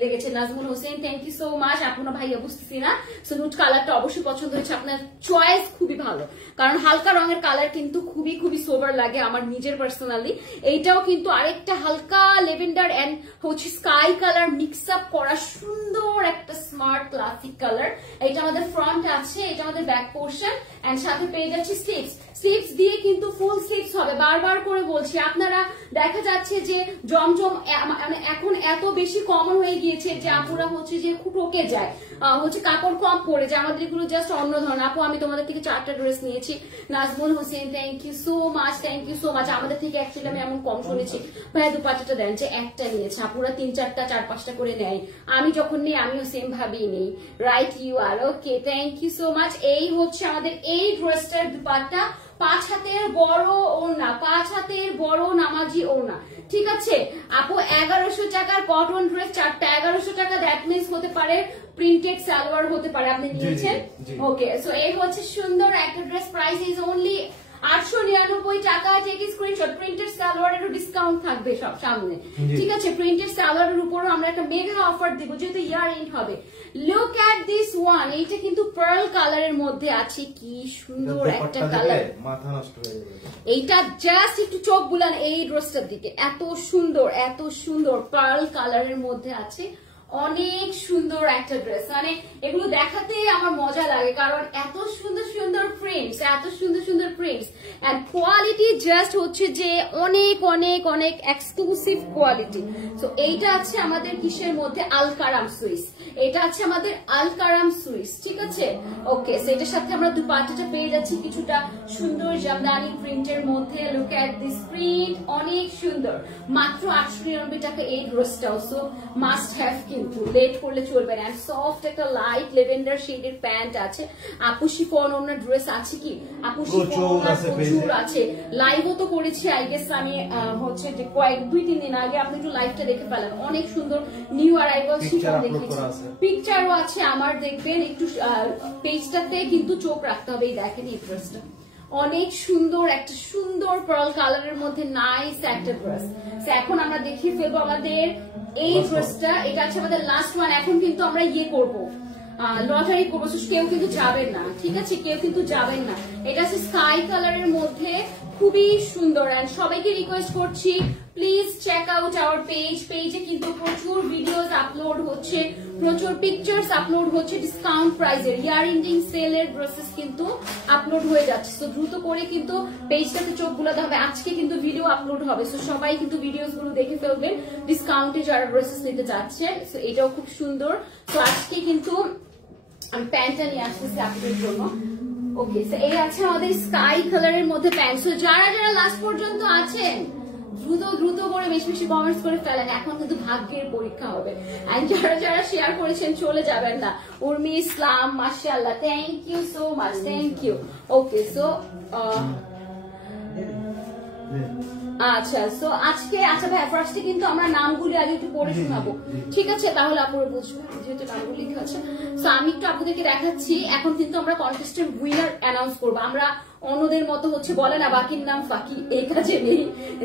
লেগেছে। Nazmul Hossain, thank you so much. এখনো ভাইয়া বুঝতেছি না, সো নুড কালারটা অবশ্যই পছন্দ হয়েছে, আপনার চয়েস খুবই ভালো, কারণ হালকা রঙের কালার কিন্তু খুবই খুবই সোবার লাগে আমার নিজের পার্সোনালি। এইটাও কিন্তু আরেকটা হালকা লেভেন্ডার এন্ড হচ্ছে স্কাই কালার মিক্স আপ করা সুন্দর একটা স্মার্ট ক্লাসিক কালার। এটা আমাদের ফ্রন্ট আছে, এটা আমাদের ব্যাক পোর্শন এন্ড সাথে পেয়ে যাচ্ছি স্লিভস দিয়ে কিন্তু ফুল স্লিভস হবে। বারবার করে বলছি, আপনারা দেখা যাচ্ছে যে জমজম মানে এখন এত বেশি কমন হয়ে গিয়েছে যে আপুরা হচ্ছে যে খুব ঠকে যায়, হচ্ছে কাপড় কম পরে যায়। আমাদের এগুলো জাস্ট অন্য ধরনের। আপু আমি তোমাদের থেকে 4টা ড্রেস নিয়েছি। Nazmul Hossain thank you so much, thank you so much. আমাদের থেকে অ্যাকচুয়ালি আমি এমন কম শুনেছি ভাইয়া দুপাট্টাটা দেন, যে একটা নিয়েছে আপুরা 3-4টা 4-5টা করে নেয়। আমি যখন নিই আমিও সেম ভাবেই নেই। Right you are okay, thank you so much. এই হচ্ছে আমাদের এই ড্রেসটার দুপাট্টা, 5 হাতের বড় ওড়না, 5 হাতের বড় নামাজি ওড়না। ঠিক আছে আপু, 1100 টাকার কটন ড্রেস 4টা 1100 টাকা। দ্যাট মিন্স হতে পারে প্রিন্টেড সালোয়ার হতে পারে আপনি নিয়েছেন। ওকে, সো এই হচ্ছে সুন্দর একটা ড্রেস। প্রাইস ইজ অনলি 899 টাকা। Take screenshot. প্রিন্টেড সালোয়ারেরও ডিসকাউন্ট থাকবে সব সামনে। ঠিক আছে, প্রিন্টেড সালোয়ারের উপরও আমরা একটা মেগা অফার দিব যেহেতু ইয়ার এন্ড হবে। Look at this one. এইটা কিন্তু পার্ল কালারের মধ্যে আছে, কি সুন্দর একটা কালার, মাথা নষ্ট হয়ে যাবে। এইটা জাস্ট একটু চোখ বুলান এই ড্রেসটার দিকে, এত সুন্দর পার্ল কালারের মধ্যে আছে। অনেক সুন্দর একটা ড্রেস, মানে এগুলো দেখাতেই আমার মজা লাগে কারণ এত সুন্দর সুন্দর প্রিন্টস, এন্ড কোয়ালিটি জাস্ট হচ্ছে যে অনেক এক্সক্লুসিভ কোয়ালিটি। সো এইটা আছে আমাদের কিসের মধ্যে, আলকারাম সুইস। এটা আছে আমাদের আলকারাম সুইস। ঠিক আছে, ওকে। সেটার সাথে আমরা দুপাট্টাটা পেয়ে যাচ্ছি কিছুটা সুন্দর জামদানি প্রিন্টের মধ্যে। লুক এট দিস প্রিন্ট, অনেক সুন্দর। মাত্র 899 টাকা এই ড্রেসটাও। সো মাস্ট হ্যাভ, কিন্তু লেট করলে চলবে না। সফট একটা লাইট লেভেন্ডার শেডের প্যান্ট আছে। আপু শিফন ওনার ড্রেস আছে কি, আপু শিফন প্রচুর আছে। লাইভও তো করেছি আই গেস আমি, হচ্ছে যে 2-3 দিন আগে। আপনি একটু লাইভটা দেখে ফেলেন, অনেক সুন্দর নিউ অ্যারাইভাল শিফন দেখেছি, পিকচারও আছে আমার। দেখবেন একটু পেজটাতে কিন্তু চোখ রাখতে হবে। এই দেখেন এই ড্রেসটা অনেক সুন্দর, একটা সুন্দর পার্ল কালারের মধ্যে নাইস একটা ড্রেস। এখন আমরা দেখিয়ে ফেলবো আমাদের এই ড্রেসটা। এটা আছে আমাদের লাস্ট ওয়ান। এখন কিন্তু আমরা ইয়ে করবো, লটারি করবো, কেউ কিন্তু যাবেন না। ঠিক আছে, কেউ কিন্তু যাবেন না। এটা আছে স্কাই কালারের মধ্যে, খুবই সুন্দর। এন্ড সবাইকে রিকোয়েস্ট করছি প্লিজ চেক আউট আওয়ার পেজে কিন্তু প্রচুর ভিডিওস আপলোড হচ্ছে, প্রচুর পিকচার্স আপলোড হচ্ছে ডিসকাউন্ট প্রাইসের। ইয়ার এন্ডিং সেলের ড্রেসেস কিন্তু আপলোড হয়ে যাচ্ছে। তো দ্রুত করে কিন্তু পেজটাতে চোখ বুলাতে হবে। আজকে কিন্তু ভিডিও আপলোড হবে, তো সবাই কিন্তু ভিডিওস গুলো দেখে ফেলবেন ডিসকাউন্টে যারা ড্রেসেস নিতে যাচ্ছে। তো এটাও খুব সুন্দর। তো আজকে কিন্তু আমি প্যান্টটা নিয়ে আসতেছি আপনাদের জন্য। ওকে, এই আছে আমাদের স্কাই কালারের মধ্যে প্যান্ট। সো যারা লাস্ট পর্যন্ত আছেন দ্রুত করে বেশি কমেন্টস করে ফেলেন। এখন কিন্তু ভাগ্যের পরীক্ষা হবে। এন্ড যারা শেয়ার করেছেন চলে যাবেন না। উর্মি ইসলাম, মাশাআল্লাহ, thank you so much, thank you. Okay, so আচ্ছা, সো আজকে ভাই ফার্স্টে কিন্তু আমরা নামগুলি আগে একটু পড়ে শোনাবো। ঠিক আছে, তাহলে আপনারা বুঝবেন যেহেতু নামগুলি লেখা আছে। সো আমি একটু আপনাদেরকে দেখাচ্ছি। এখন কিন্তু আমরা কন্টেস্টের উইনার অ্যানাউন্স করবো। আমরা অন্যদের মতো হচ্ছে বলে না বাকির নাম ফাঁকি, এই কাজে নেই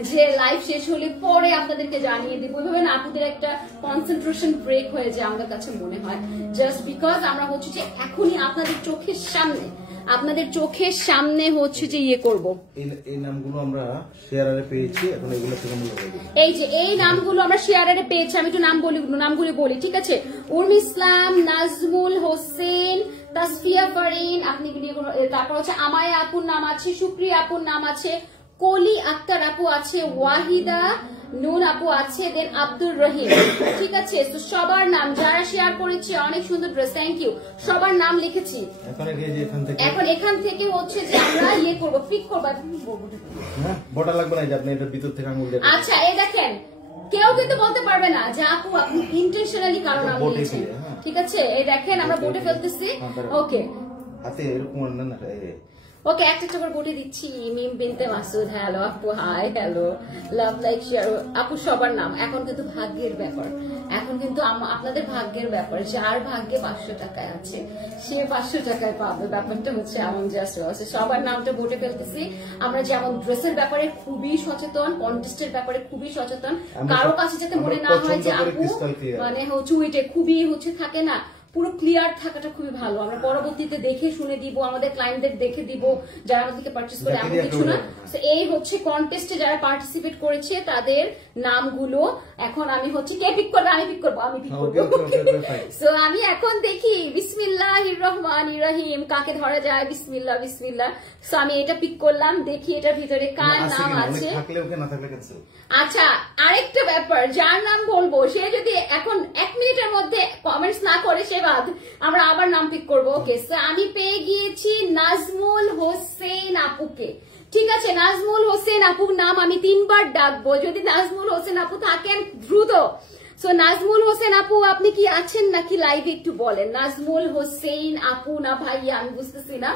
যে লাইভ শেষ হলে পরে আপনাদেরকে জানিয়ে দিব। ওইভাবে না আপনাদের একটা কনসেন্ট্রেশন ব্রেক হয়ে যায় আমাদের কাছে মনে হয়, জাস্ট বিকজ আমরা হচ্ছে যে এখনই আপনাদের চোখের সামনে হচ্ছে যে ইয়ে করবো। এই নামগুলো আমরা শেয়ারে পেয়েছি, এখন এগুলো থেকে এই যে এই নামগুলো আমরা শেয়ারে পেয়েছি। আমি একটু নামগুলি বলি। ঠিক আছে, উর্মি ইসলাম, নাজমুল হোসেন, তাসফিয়া ফারিন, আপনি তারপর হচ্ছে আমায়া আপুর নাম আছে, সুপ্রিয়া আপুর নাম আছে, কলি আক্তার আপু আছে, ওয়াহিদা নুন আপু আছে, দেন আব্দুর রহিম। ঠিক আছে, তো সবার নাম যারা শেয়ার করেছে, অনেক সুন্দর ড্রেস, থ্যাংক ইউ। সবার নাম লিখেছি। এখন এখান থেকে হচ্ছে যে আমরা ইয়ে করবো, পিক করবো। বটা লাগবে না, আপনি এটা ভিতর থেকে আঙুল দিয়ে। আচ্ছা, এই দেখেন কেউ কিন্তু বলতে পারবে না যে আপু আপনি ইন্টেনশনালি কারণ নাম দিয়েছেন। ঠিক আছে, এই দেখেন আমরা বোটে ফেলতেছি। ওকে, হাতে এরকম না। ওকে, একটা করে বলে দিচ্ছি। মিম বিনতে মাসুদ, হ্যালো আপু, hi, hello, love like share. আপু সবার নাম। এখন কিন্তু ভাগ্যের ব্যাপার, এখন কিন্তু আপনাদের ভাগ্যের ব্যাপার। যার ভাগ্যে 500 টাকায় আছে সে 500 টাকায় পাবে। ব্যাপারটা হচ্ছে এমন, জাস্ট সবার নামটা বোটে ফেলতেছি। আমরা যেমন ড্রেসের ব্যাপারে খুবই সচেতন, কন্টেস্টের ব্যাপারে খুবই সচেতন। কারো কাছে যাতে মনে না হয় যে আপু মানে হচ্ছে উইটে খুবই হচ্ছে থাকে না, পুরো ক্লিয়ার থাকাটা খুবই ভালো। আমরা পরবর্তীতে দেখে শুনে দিব, আমাদের ক্লায়েন্টদের দেখে দিব যারা আমাদেরকে পারচেস করে, এমন কিছু না। এই হচ্ছে কন্টেস্টে যারা পার্টিসিপেট করেছে তাদের নামগুলো। এখন আমি হচ্ছে কে পিক করবে? আমি পিক করবো, আমি পিক করবো। সো আমি এখন দেখি বিসমিল্লাহির রহমানির রহিম কাকে ধরা যায়। বিসমিল্লাহ বিসমিল্লাহ। সো আমি এটা পিক করলাম, দেখি এটার ভিতরে কার নাম আছে। আচ্ছা, আরেকটা ব্যাপার, যার নাম বলবো সে যদি এখন 1 মিনিটের মধ্যে কমেন্টস না করে সে বাদ, আমরা আবার নাম পিক করবো। ওকে, সো আমি পেয়ে গিয়েছি নাজমুল হোসেন আপুকে। ঠিক আছে, নাজমুল হোসেন আপুর নাম আমি 3 বার ডাকবো, যদি নাজমুল হোসেন আপু থাকেন দ্রুত। সো নাজমুল হোসেন আপু আপনি কি আছেন নাকি লাইভে একটু বলেন। নাজমুল হোসেন আপু না ভাইয়া আমি বুঝতেছি না।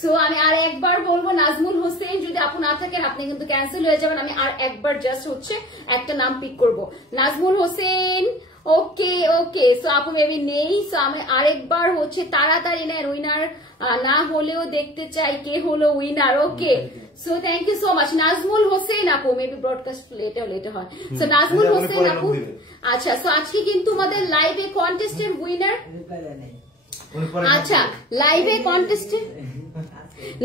সো আমি আর একবার বলবো নাজমুল হোসেন, যদি আপু না থাকেন আপনি কিন্তু ক্যান্সেল হয়ে যাবেন। আমি আর একবার জাস্ট হচ্ছে একটা নাম পিক করব, নাজমুল হোসেন। ওকে ওকে, সো আপু মেবি নেই। সো আমি আরেকবার হচ্ছে তাড়াতাড়ি নেন, উইনার না হলেও দেখতে চাই কে হলো winner. Okay, so thank you so much Nazmul Hossain আপু। মেবি ব্রডকাস্ট লেটে হয়। সো নাজমুল হোসেন আপু। আচ্ছা, সো আজকে কিন্তু আমাদের লাইভে কন্টেস্টের উইনার, আচ্ছা লাইভে কন্টেস্টের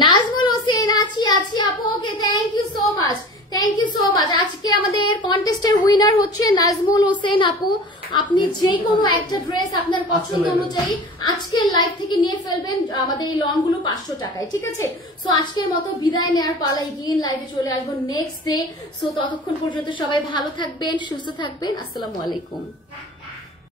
নাজমুল হোসেন আছি আপু। Okay, thank you so much, thank you so much. আজকে আমাদের কন্টেস্টের উইনার হচ্ছে নাজমুল হোসেন আপু। আপনি যে কোনো একটা ড্রেস আপনার পছন্দ অনুযায়ী আজকের লাইভ থেকে নিয়ে ফেলবেন, আমাদের এই লং গুলো 500 টাকায়। ঠিক আছে, সো আজকের মতো বিদায় নেওয়ার পালাই, গিয়ে লাইভে চলে আসবো নেক্সট ডে। সো ততক্ষণ পর্যন্ত সবাই ভালো থাকবেন, সুস্থ থাকবেন। আসসালামু আলাইকুম।